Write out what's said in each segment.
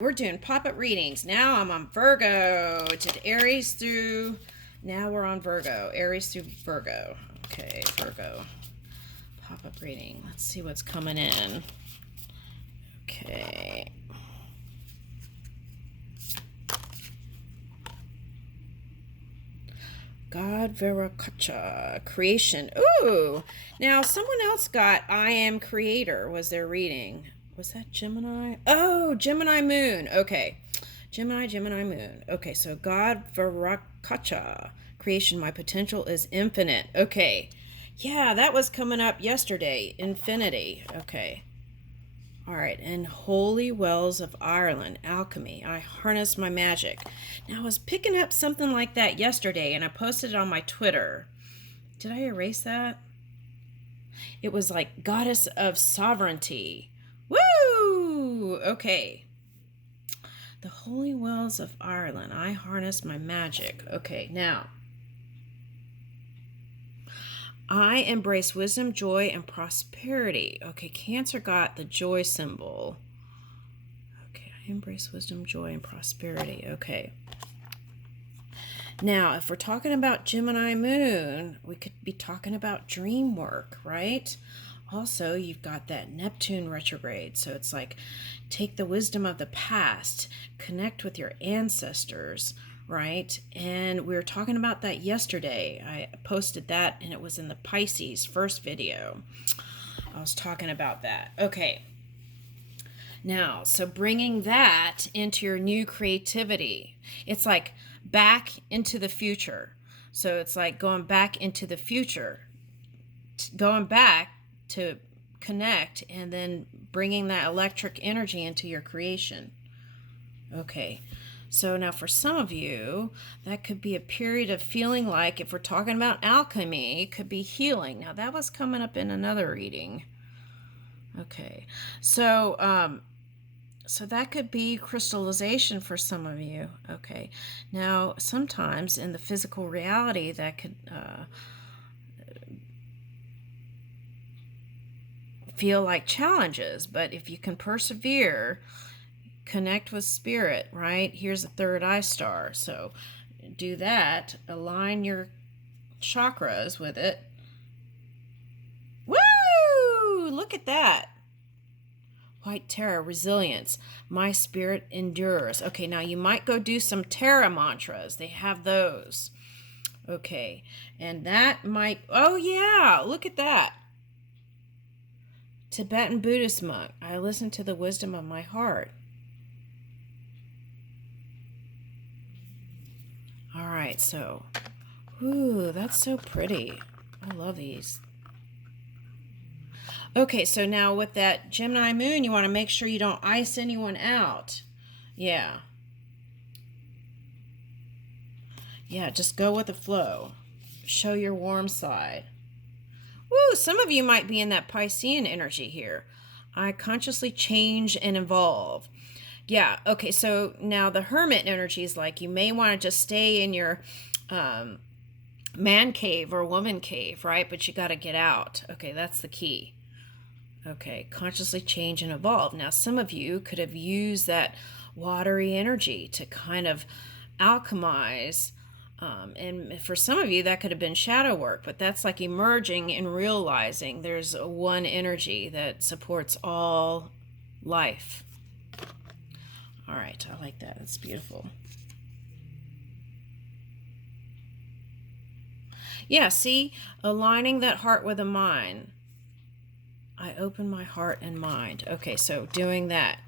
We're doing pop-up readings. Now I'm on Virgo. Did Aries through... Now we're on Virgo. Aries through Virgo. Okay, Virgo. Pop-up reading. Let's see what's coming in. Okay. God Verakacha. Creation. Ooh! Now, someone else got I Am Creator was their reading. Was that Gemini? Oh, Gemini Moon. Okay. Gemini Moon. Okay, so God Verakacha. Creation, my potential is infinite. Okay. Yeah, that was coming up yesterday. Infinity. Okay. All right, and Holy Wells of Ireland, alchemy. I harness my magic. Now, I was picking up something like that yesterday, and I posted it on my Twitter. Did I erase that? It was like Goddess of Sovereignty. Woo! Okay. The Holy Wells of Ireland. I harness my magic. Okay, now. I embrace wisdom, joy, and prosperity. Okay, Cancer got the joy symbol. Okay, I embrace wisdom, joy, and prosperity. Okay. Now, if we're talking about Gemini Moon, we could be talking about dream work, right? Also, you've got that Neptune retrograde. So it's like take the wisdom of the past, connect with your ancestors, right? And we were talking about that yesterday. I posted that and it was in the Pisces first video. I was talking about that. Okay. Now, so bringing that into your new creativity, it's like back into the future. So it's like going back into the future, going back to connect and then bringing that electric energy into your creation. Okay. So now for some of you, that could be a period of feeling like, if we're talking about alchemy, it could be healing. Now that was coming up in another reading. Okay. So that could be crystallization for some of you. Okay. Now, sometimes in the physical reality, that could feel like challenges, but if you can persevere, connect with spirit, right? Here's a third eye star. So do that, align your chakras with it. Woo! Look at that. White Terra, resilience. My spirit endures. Okay, now you might go do some Terra mantras. They have those. Okay, and that might, oh yeah, look at that. Tibetan Buddhist monk. I listen to the wisdom of my heart. All right, so, ooh, that's so pretty. I love these. Okay, so now with that Gemini moon, you want to make sure you don't ice anyone out. Yeah. Yeah, just go with the flow. Show your warm side. Woo, some of you might be in that Piscean energy here. I consciously change and evolve. Yeah, okay, so now the hermit energy is like you may want to just stay in your man cave or woman cave, right? But you got to get out. Okay, that's the key. Okay, consciously change and evolve. Now, some of you could have used that watery energy to kind of alchemize. And for some of you, that could have been shadow work, but that's like emerging and realizing there's one energy that supports all life. All right, I like that. That's beautiful. Yeah, see, aligning that heart with a mind. I open my heart and mind. Okay, so doing that.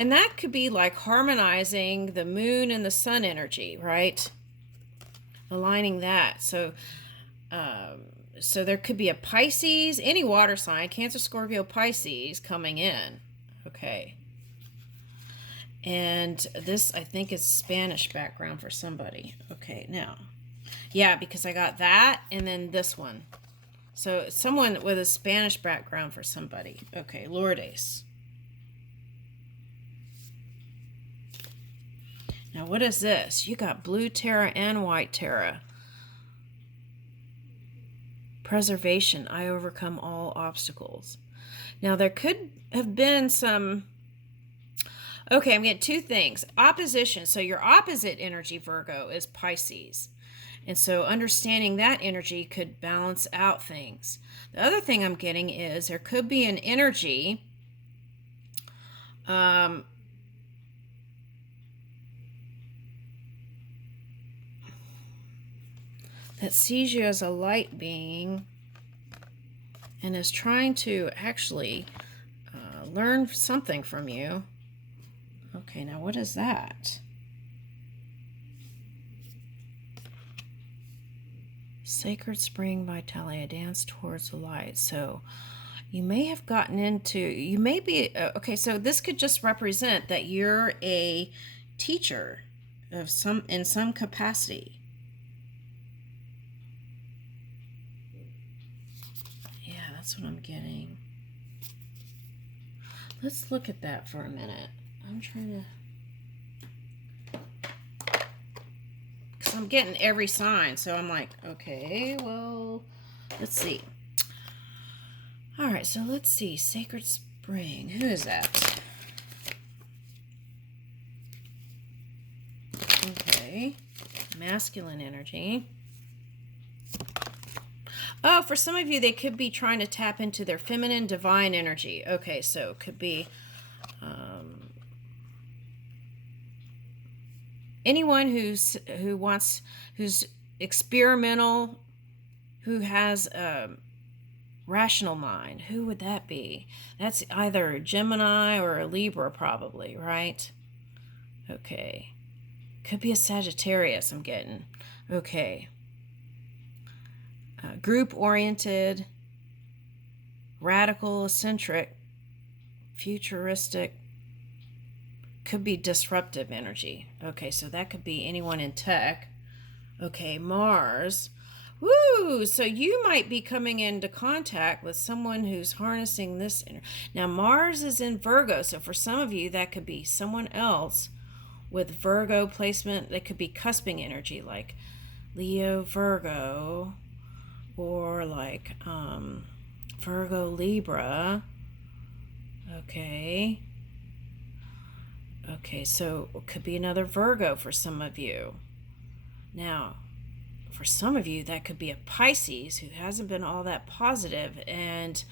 And that could be like harmonizing the moon and the sun energy, right? Aligning that. So there could be a Pisces, any water sign, Cancer, Scorpio, Pisces coming in. Okay. And this, I think, is Spanish background for somebody. Okay, now. Yeah, because I got that and then this one. So someone with a Spanish background for somebody. Okay, Lourdes. Now, what is this? You got blue Terra and white Terra. Preservation. I overcome all obstacles. Now, there could have been some Okay, I'm getting two things. Opposition. So your opposite energy, Virgo, is Pisces. And so understanding that energy could balance out things. The other thing I'm getting is there could be an energy um, that sees you as a light being and is trying to actually learn something from you. Okay, now what is that? Sacred spring vitality, a dance towards the light. So you may have gotten into, you may be, okay, so this could just represent that you're a teacher of some, in some capacity. Yeah, that's what I'm getting. Let's look at that for a minute. I'm trying to, because I'm getting every sign, so I'm like, okay, well, let's see. All right, so let's see. Sacred Spring. Who is that? Okay. Masculine energy. Oh, for some of you, they could be trying to tap into their feminine divine energy. Okay, so it could be anyone who's experimental, who has rational mind. Who would that be? That's either a Gemini or a Libra, probably, right? Okay. Could be a Sagittarius, I'm getting. Okay. Group-oriented, radical, eccentric, futuristic. Could be disruptive energy. Okay, so that could be anyone in tech. Okay, Mars. Woo! So you might be coming into contact with someone who's harnessing this. Now, Mars is in Virgo, so for some of you, that could be someone else with Virgo placement. They could be cusping energy, like Leo, Virgo, or like Virgo, Libra. Okay. Okay, so it could be another Virgo for some of you. Now, for some of you, that could be a Pisces who hasn't been all that positive, and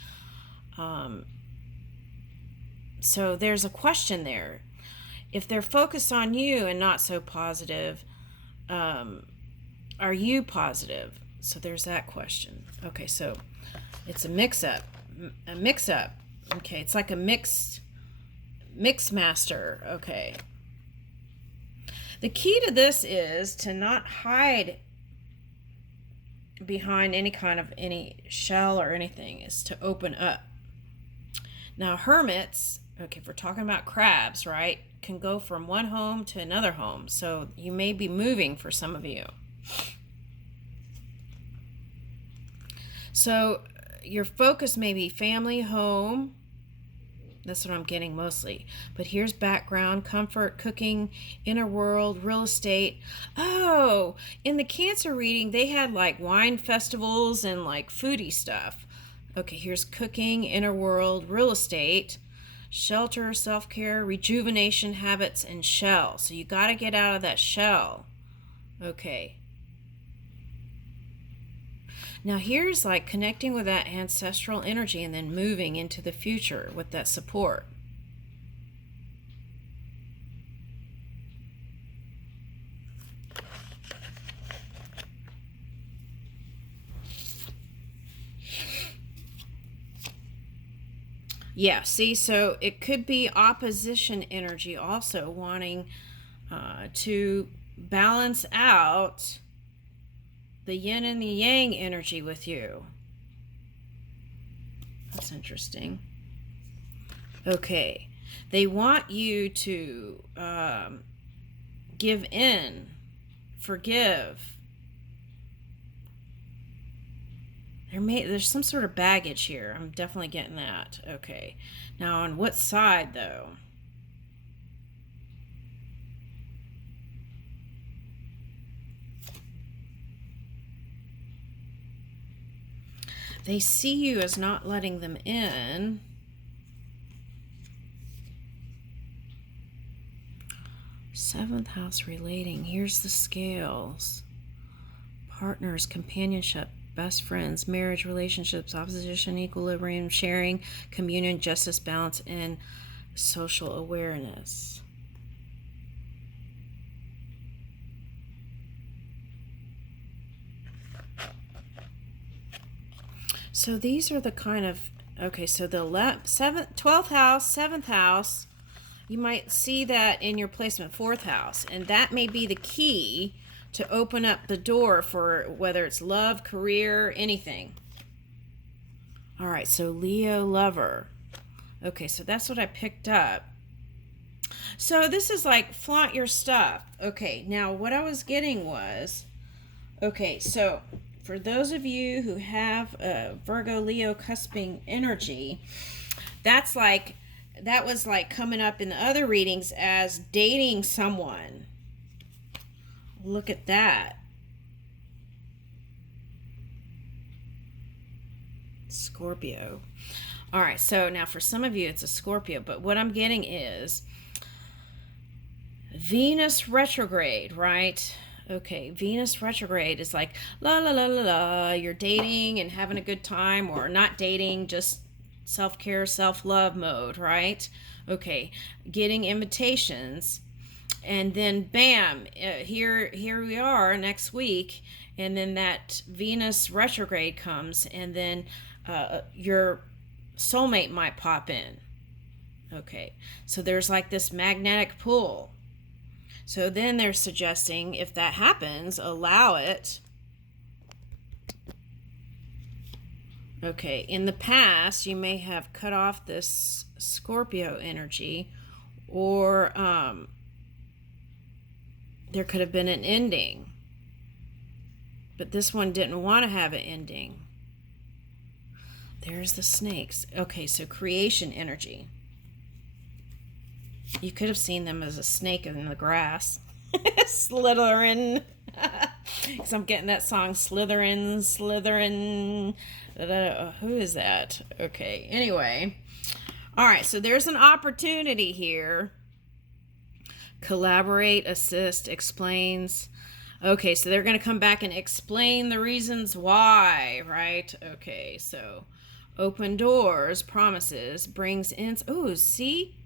so there's a question there. If they're focused on you and not so positive, are you positive? So there's that question. Okay, so it's a mix-up. Okay, it's like a mix master. Okay. The key to this is to not hide behind any shell or anything, is to open up. Now, hermits, okay, if we're talking about crabs, right, can go from one home to another home. So you may be moving for some of you. So your focus may be family, home. That's what I'm getting mostly. But here's background, comfort, cooking, inner world, real estate. Oh, in the Cancer reading, they had like wine festivals and like foodie stuff. Okay, here's cooking, inner world, real estate, shelter, self-care, rejuvenation habits, and shell. So you got to get out of that shell. Okay. Now here's like connecting with that ancestral energy and then moving into the future with that support. Yeah, see, so it could be opposition energy also wanting to balance out the yin and the yang energy with you. That's interesting. Okay, they want you to give in, forgive. There's some sort of baggage here. I'm definitely getting that. Okay, now on what side though? They see you as not letting them in. 7th house relating. Here's the scales. Partners, companionship, best friends, marriage, relationships, opposition, equilibrium, sharing, communion, justice, balance, and social awareness. So these are the kind of, okay, so the 12th house, 7th house, you might see that in your placement, 4th house, and that may be the key to open up the door for whether it's love, career, anything. All right, so Leo lover. Okay, so that's what I picked up. So this is like flaunt your stuff. Okay, now what I was getting was, okay, so for those of you who have Virgo Leo cusping energy, that was like coming up in the other readings as dating someone. Look at that. Scorpio. All right, so now for some of you it's a Scorpio, but what I'm getting is Venus retrograde, right? Okay, Venus retrograde is like la la la la la, you're dating and having a good time, or not dating, just self-care, self-love mode, right? Okay, getting invitations, and then bam, here we are next week, and then that Venus retrograde comes, and then your soulmate might pop in. Okay, so there's like this magnetic pull. So then they're suggesting if that happens, allow it. Okay, in the past, you may have cut off this Scorpio energy, or there could have been an ending. But this one didn't want to have an ending. There's the snakes. Okay, so creation energy. You could have seen them as a snake in the grass. Slithering. Because I'm getting that song, Slytherin, Slytherin. Who is that? Okay, anyway. All right, so there's an opportunity here. Collaborate, assist, explains. Okay, so they're going to come back and explain the reasons why, right? Okay, so open doors, promises, brings in. Oh, see?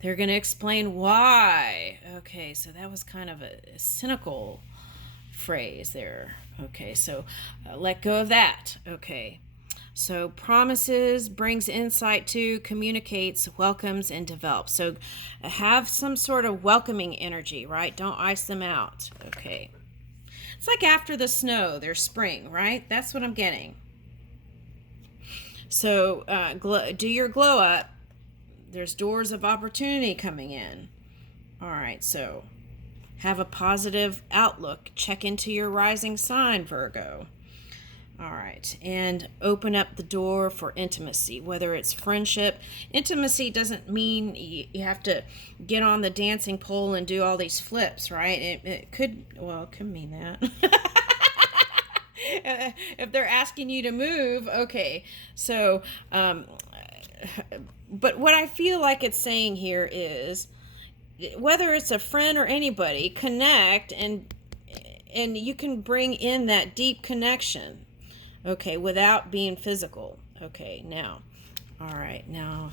They're going to explain why. Okay, so that was kind of a cynical phrase there. Okay, so let go of that. Okay, so promises, brings insight to, communicates, welcomes, and develops. So have some sort of welcoming energy, right? Don't ice them out. Okay, it's like after the snow, there's spring, right? That's what I'm getting. So do your glow up. There's doors of opportunity coming in. All right, so have a positive outlook. Check into your rising sign, Virgo. All right, and open up the door for intimacy, whether it's friendship. Intimacy doesn't mean you have to get on the dancing pole and do all these flips, right? It could mean that. If they're asking you to move, okay. So, but what I feel like it's saying here is, whether it's a friend or anybody, connect, and you can bring in that deep connection, okay, without being physical. Okay, now, all right, now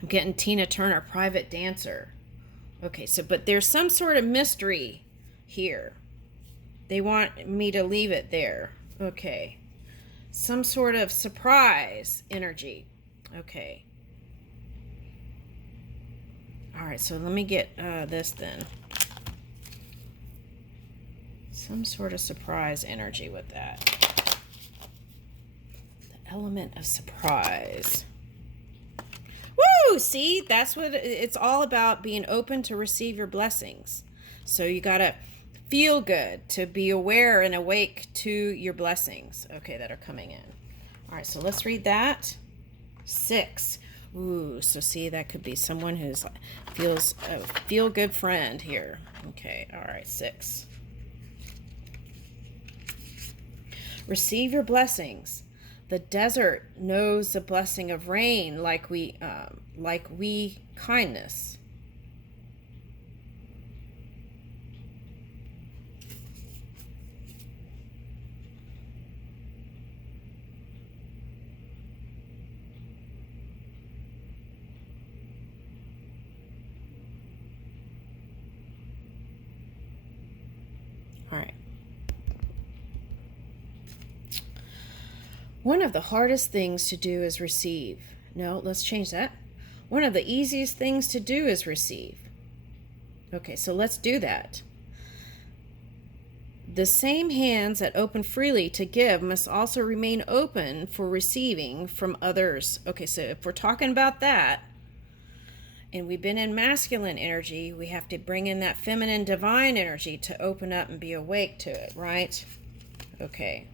I'm getting Tina Turner, private dancer. Okay, so but there's some sort of mystery here. They want me to leave it there. Okay, some sort of surprise energy. Okay. All right, so let me get this then. Some sort of surprise energy with that. The element of surprise. Woo! See, that's what it's all about, being open to receive your blessings. So you got to feel good, to be aware and awake to your blessings, okay, that are coming in. All right, so let's read that. 6. Ooh, so see, that could be someone who's feels a feel-good friend here. Okay, all right, 6. Receive your blessings. The desert knows the blessing of rain, like we kindness. All right. One of the hardest things to do is receive. No, let's change that. One of the easiest things to do is receive. Okay, so let's do that. The same hands that open freely to give must also remain open for receiving from others. Okay, so if we're talking about that, and we've been in masculine energy, we have to bring in that feminine divine energy to open up and be awake to it, right? Okay.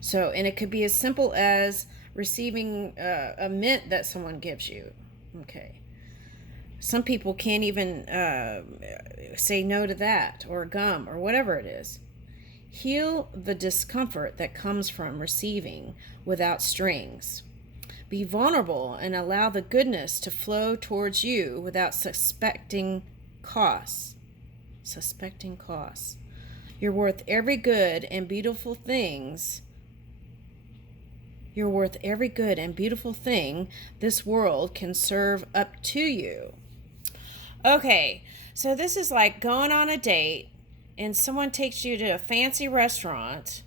So, and it could be as simple as receiving a mint that someone gives you. Okay. Some people can't even say no to that, or gum, or whatever it is. Heal the discomfort that comes from receiving without strings. Be vulnerable and allow the goodness to flow towards you without suspecting costs. Suspecting costs. You're worth every good and beautiful things. You're worth every good and beautiful thing this world can serve up to you. Okay, so this is like going on a date and someone takes you to a fancy restaurant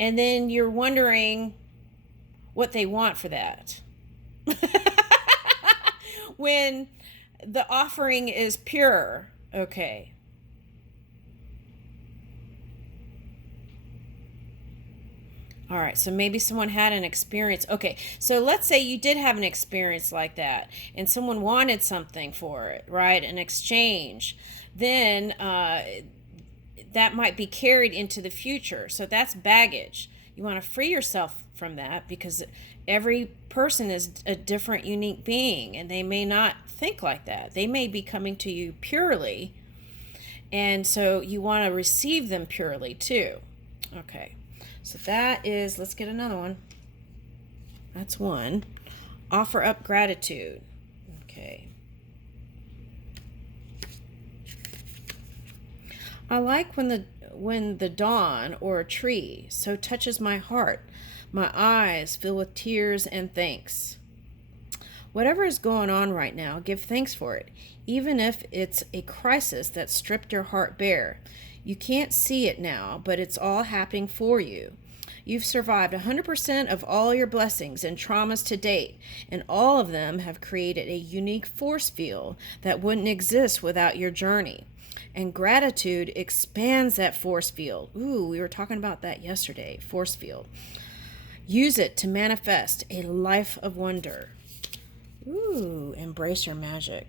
and then you're wondering what they want for that. When the offering is pure. Okay. All right, so maybe someone had an experience. Okay, so let's say you did have an experience like that and someone wanted something for it, right? An exchange. Then that might be carried into the future. So that's baggage. You want to free yourself from that because every person is a different, unique being and they may not think like that. They may be coming to you purely, and so you want to receive them purely too. Okay. So that is, let's get another one. That's one. Offer up gratitude. Okay. I like when the dawn or a tree so touches my heart. My eyes fill with tears and thanks. Whatever is going on right now, give thanks for it, even if it's a crisis that stripped your heart bare. You can't see it now, but it's all happening for you. You've survived 100% of all your blessings and traumas to date, and all of them have created a unique force field that wouldn't exist without your journey. And gratitude expands that force field. Ooh, we were talking about that yesterday, force field. Use it to manifest a life of wonder. Ooh, embrace your magic.